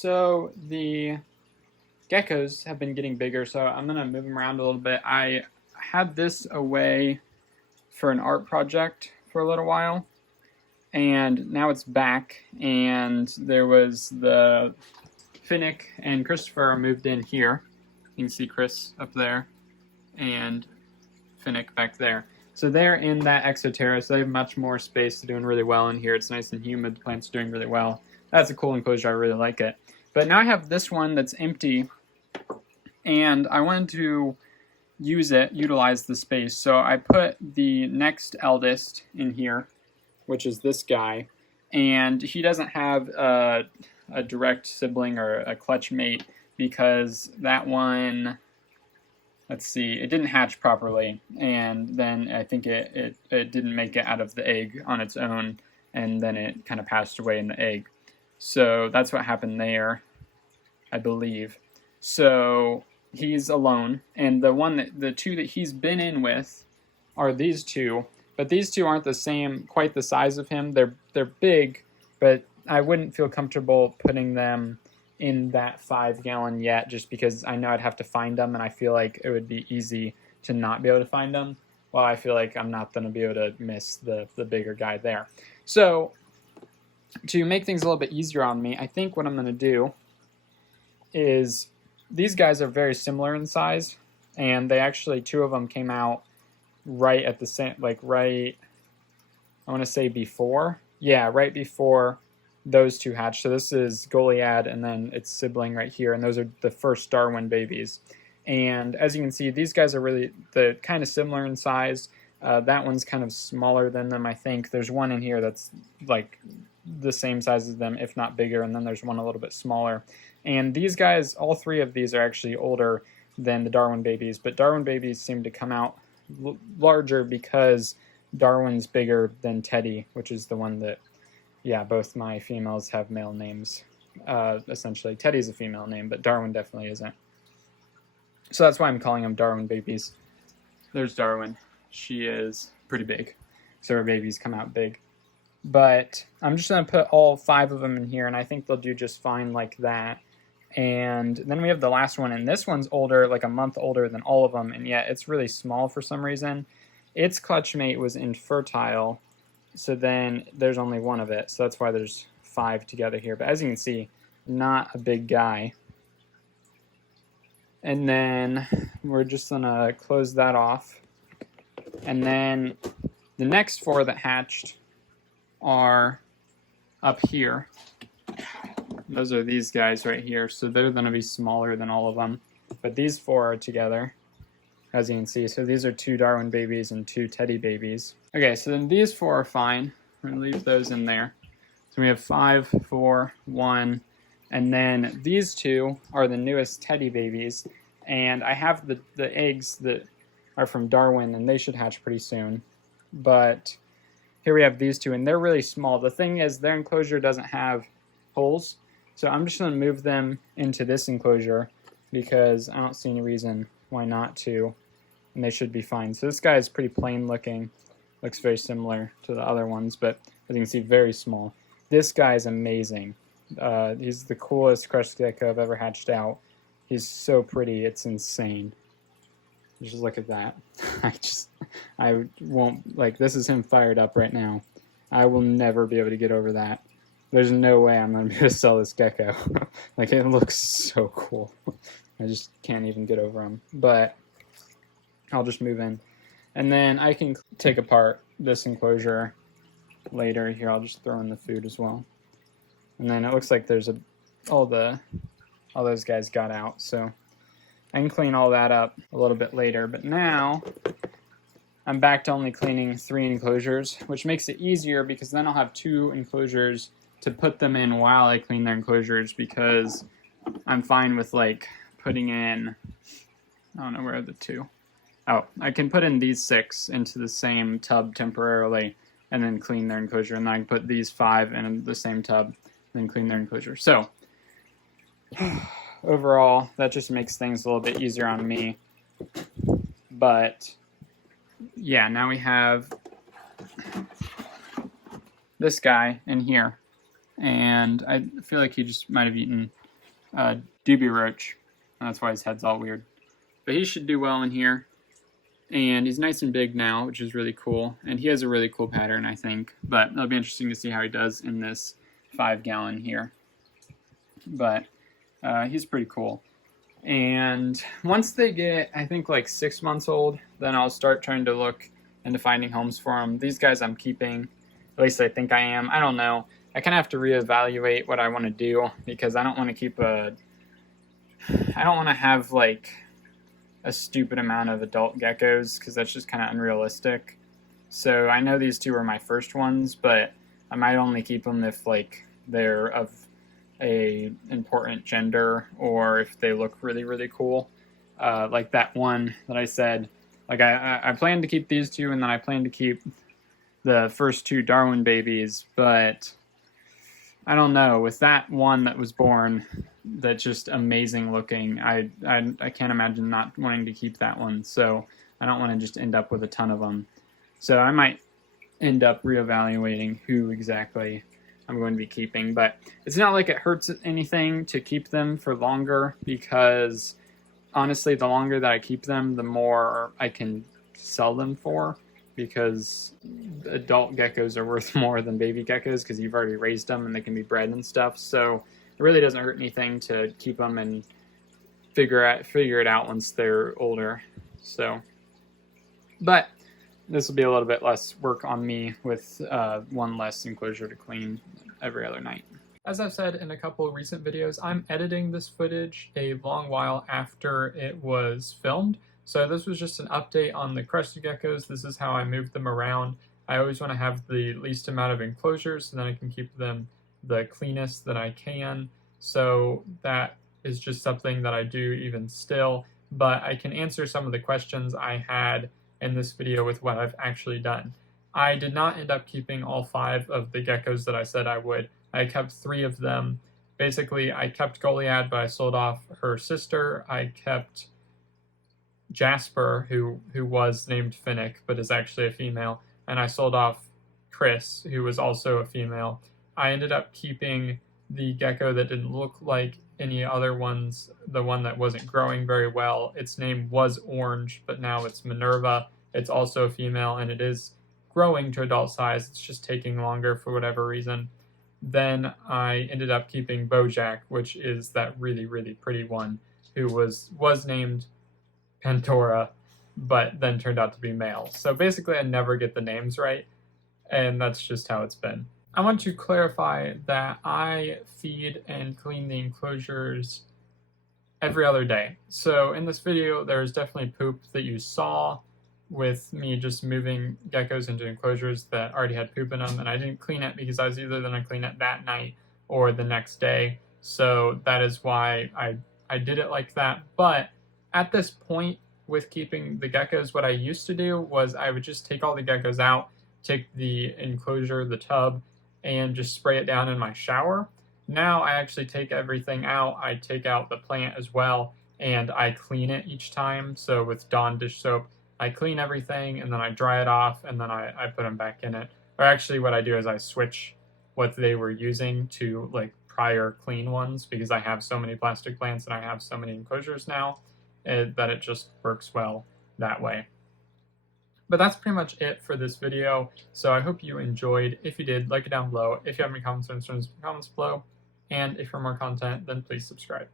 So the geckos have been getting bigger, so I'm going to move them around a little bit. I had this away for an art project for a little while, and now it's back, and there was the Finnick and Christopher moved in here. You can see Chris up there and Finnick back there. So they're in that exoterra, so they have much more space. They're doing really well in here. It's nice and humid. The plants are doing really well. That's a cool enclosure. I really like it. But now I have this one that's empty, and I wanted to utilize the space. So I put the next eldest in here, which is this guy, and he doesn't have a direct sibling or a clutch mate because that one, let's see, it didn't hatch properly, and then I think it didn't make it out of the egg on its own, and then it kind of passed away in the egg. So that's what happened there, I believe. So he's alone, and the two that he's been in with are these two, but these two aren't quite the size of him. They're big, but I wouldn't feel comfortable putting them in that 5-gallon yet, just because I know I'd have to find them, and I feel like it would be easy to not be able to find them. Well, I feel like I'm not going to be able to miss the bigger guy there. So to make things a little bit easier on me, I think what I'm going to do is, these guys are very similar in size, and they actually, two of them came out right at the same, I want to say before. Yeah, right before those two hatched. So this is Goliad and then its sibling right here, and those are the first Darwin babies. And as you can see, these guys are really kind of similar in size. That one's kind of smaller than them, I think. There's one in here that's like the same size as them, if not bigger, and then there's one a little bit smaller. And these guys, all three of these are actually older than the Darwin babies, but Darwin babies seem to come out larger because Darwin's bigger than Teddy, which is the one that, yeah, both my females have male names, essentially. Teddy's a female name, but Darwin definitely isn't. So that's why I'm calling them Darwin babies. There's Darwin. She is pretty big, so her babies come out big. But I'm just going to put all 5 of them in here, and I think they'll do just fine like that. And then we have the last one, and this one's older, like a month older than all of them, and yet it's really small for some reason. Its clutch mate was infertile, so then there's only one of it, so that's why there's 5 together here. But as you can see, not a big guy. And then we're just going to close that off. And then the next 4 that hatched are up here. Those are these guys right here, so they're going to be smaller than all of them. But these 4 are together, as you can see. So these are 2 Darwin babies and 2 Teddy babies. Okay, so then these 4 are fine. We're going to leave those in there. So we have 5, 4, 1, and then these 2 are the newest Teddy babies. And I have the eggs that are from Darwin, and they should hatch pretty soon. But here we have these 2, and they're really small. The thing is, their enclosure doesn't have holes, so I'm just going to move them into this enclosure because I don't see any reason why not to, and they should be fine. So this guy is pretty plain looking, looks very similar to the other ones, but as you can see, very small. This guy is amazing. He's the coolest Crested Gecko I've ever hatched out. He's so pretty, it's insane. Just look at that. I won't, this is him fired up right now. I will never be able to get over that. There's no way I'm going to be able to sell this gecko. It looks so cool. I just can't even get over him. But I'll just move in. And then I can take apart this enclosure later. Here, I'll just throw in the food as well. And then it looks like there's all those guys got out. So I can clean all that up a little bit later. But now I'm back to only cleaning 3 enclosures, which makes it easier because then I'll have 2 enclosures to put them in while I clean their enclosures, because I'm fine with putting in, I don't know, where are the 2? Oh, I can put in these 6 into the same tub temporarily and then clean their enclosure, and then I can put these 5 in the same tub and then clean their enclosure. So overall, that just makes things a little bit easier on me. But yeah, now we have this guy in here, and I feel like he just might have eaten Doobie Roach. That's why his head's all weird. But he should do well in here. And he's nice and big now, which is really cool. And he has a really cool pattern, I think. But it'll be interesting to see how he does in this 5-gallon here. But he's pretty cool. And once they get, I think, like 6 months old, then I'll start trying to look into finding homes for them. These guys I'm keeping, at least I think I am. I don't know. I kind of have to reevaluate what I want to do, because I don't want to keep I don't want to have like a stupid amount of adult geckos, because that's just kind of unrealistic. So I know these two are my first ones, but I might only keep them if like they're of a important gender, or if they look really, really cool. Like that one that I said, like I plan to keep these two, and then I plan to keep the first 2 Darwin babies, but I don't know, with that one that was born that's just amazing looking, I can't imagine not wanting to keep that one. So I don't want to just end up with a ton of them. So I might end up reevaluating who exactly I'm going to be keeping, but it's not like it hurts anything to keep them for longer, because honestly, the longer that I keep them, the more I can sell them for, because adult geckos are worth more than baby geckos, because you've already raised them and they can be bred and stuff. So it really doesn't hurt anything to keep them and figure it out once they're older. So, but this will be a little bit less work on me with one less enclosure to clean every other night. As I've said in a couple of recent videos, I'm editing this footage a long while after it was filmed. So this was just an update on the Crested Geckos. This is how I move them around. I always want to have the least amount of enclosures, so then I can keep them the cleanest that I can. So that is just something that I do even still, but I can answer some of the questions I had in this video with what I've actually done. I did not end up keeping all 5 of the geckos that I said I would. I kept 3 of them. Basically, I kept Goliad, but I sold off her sister. I kept Jasper, who was named Finnick, but is actually a female, and I sold off Chris, who was also a female. I ended up keeping the gecko that didn't look like any other ones, the one that wasn't growing very well. Its name was Orange, but now it's Minerva. It's also a female, and it is growing to adult size. It's just taking longer for whatever reason. Then I ended up keeping Bojack, which is that really, really pretty one, who was named Pantora, but then turned out to be male. So basically I never get the names right, and that's just how it's been. I want to clarify that I feed and clean the enclosures every other day. So in this video, there's definitely poop that you saw with me just moving geckos into enclosures that already had poop in them, and I didn't clean it because I was either going to clean it that night or the next day. So that is why I did it like that. But at this point with keeping the geckos, what I used to do was I would just take all the geckos out, take the enclosure, the tub, and just spray it down in my shower. Now I actually take everything out. I take out the plant as well, and I clean it each time. So with Dawn dish soap, I clean everything, and then I dry it off, and then I put them back in it. Or actually what I do is I switch what they were using to like prior clean ones, because I have so many plastic plants and I have so many enclosures now that it just works well that way. But that's pretty much it for this video. So I hope you enjoyed. If you did, like it down below. If you have any comments or concerns, comments below. And if for more content, then please subscribe.